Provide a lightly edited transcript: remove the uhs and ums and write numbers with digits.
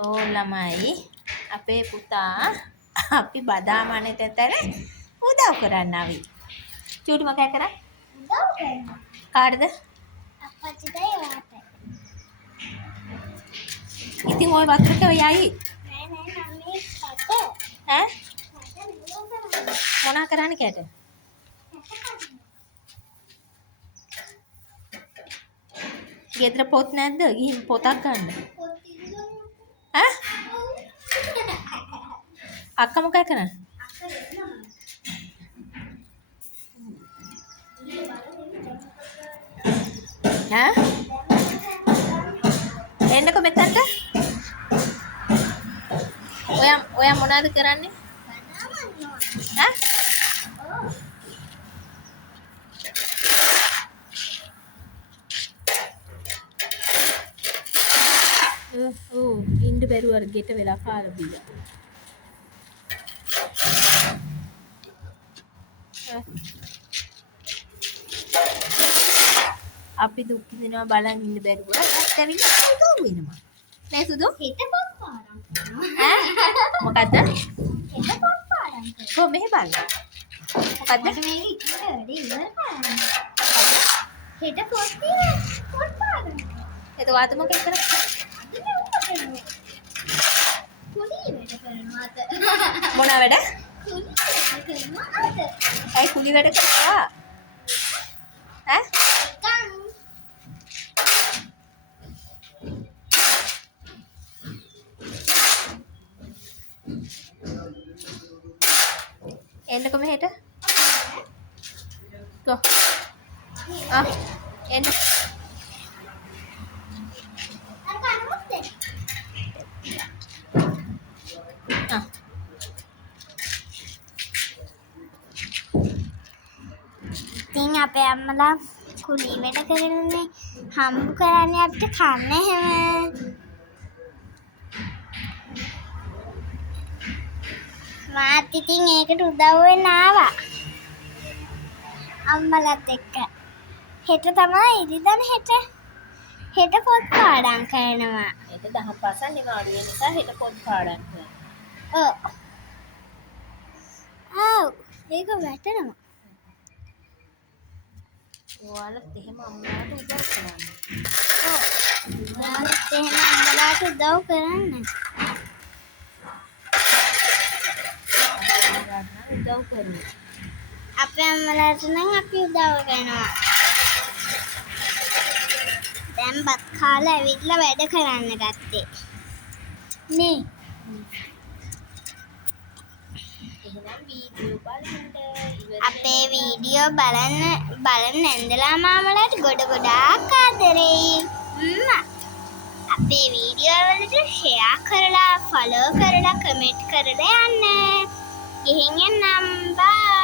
ඕ ළමයි අපේ පුතා අපි බදාම අනෙත තැන උදව් කරන්න ආවි. චූටි මොකක් කරා? උදව් කරනවා. කාටද? අප්පච්චිටයි ඔයාටයි. ඉතින් ওই වතුරට ඔය යයි. නෑ මම්මී කට. ඈ? මොනා කරන්නේ කැට? ගෙදර පොත් නැද්ද? ගිහින් පොතක් ගන්න. ඈ? අක්කා මොකක් කරන්නේ? ඈ? එන්නකො මෙතනට. ඔයා මොනවද කරන්නේ? ඈ? ඉන්න බැරුව අර ගෙට වෙලා කාලා බීලා. අපි දුක් විඳිනවා බලන් ඉන්න බැරුව ඇත්ත ඇවිල්ලා උදව් වෙනවා. නෑ සුදු? හෙට පොත් පාඩම් කරනවා. ඈ? මොකද්ද? හෙට පොත් පාඩම් කරනවා. කො මෙහෙ බලන්න. මොකද්ද? මේක ඉතින් වැඩි ඉවර කරන්න. හෙට පොත් පාඩම්. එතකොට ආත මොකද කරන්නේ? මොන වැඩ? ඇයි කුලි වැඩ කරනවා? ඈ? එන්නකො මෙහෙට. කො. එන්න. ඉතින් අපේ අම්මලා කුලී වැඩ කරන්නේ හම්බ කරන්නේ අපිට කන්න හැම. මාත් ඉතින් ඒකට උදව් වෙන්න ආවා. අම්මලත් එක්ක. හෙට තමයි ඉරිදා හෙට. හෙට පොත් පාඩම් කරනවා. හෙට 10 පාසල් නිවාඩු වෙන නිසා හෙට පොත් පාඩම් කරනවා. ඔව්. ඒක වැටෙනවා. ඔයාලත් එහෙම අම්මලාට උදව් කරන්න. ඔව්. ඔයාලත් එහෙම අම්මලාට උදව් කරන්න. උදව් කරනවා. අපේ අම්මලාට නම් අපි උදව් කරනවා. දැන් බත් කාලා ඇවිල්ලා වැඩ කරන්න ගත්තේ. නේ. එහෙනම් වීඩියෝ බලන්න. අපේ වීඩියෝ බලන නැන්දලා මාමලාට ගොඩක් ආදරෙයි. අපේ වීඩියෝ වලට ෂෙයා කරලා, ෆලෝ කරලා, කමෙන්ට් කරලා යන්න. ගිහින් යන්නම්. බයි.